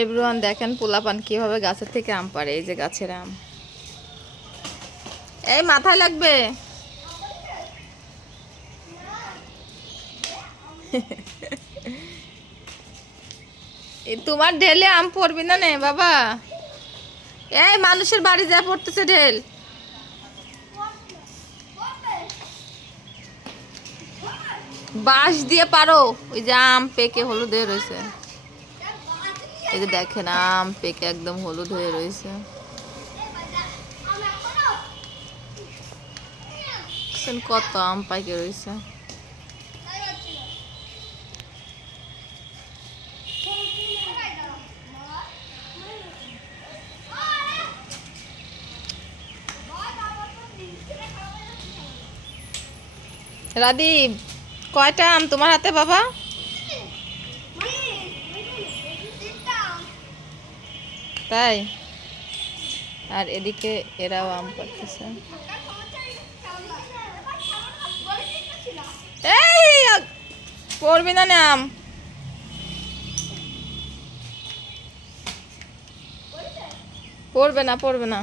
Everyone দেখেন পোলাপান কিভাবে গাছের থেকে আম পাড়ে। এই যে গাছের আম, এই মাথায় লাগবে। তোমার ঢেলে আম পড়বি না নে বাবা। এই মানুষের বাড়ি যা পড়তেছে ঢেল। বাঁশ দিয়ে পারো। ওই যে আম পেকে হলুদ হয়ে রয়েছে। এই যে দেখেন আম পেকে একদম হলুদ হয়ে রয়েছে। কত আম পাইকে রয়েছে। রাদীপ, কয়টা আম তোমার হাতে বাবা? তাই? আর এদিকে এরাও আম পাড়তেছে। এই পড়বি না আম। পড়বে না, পড়বে না।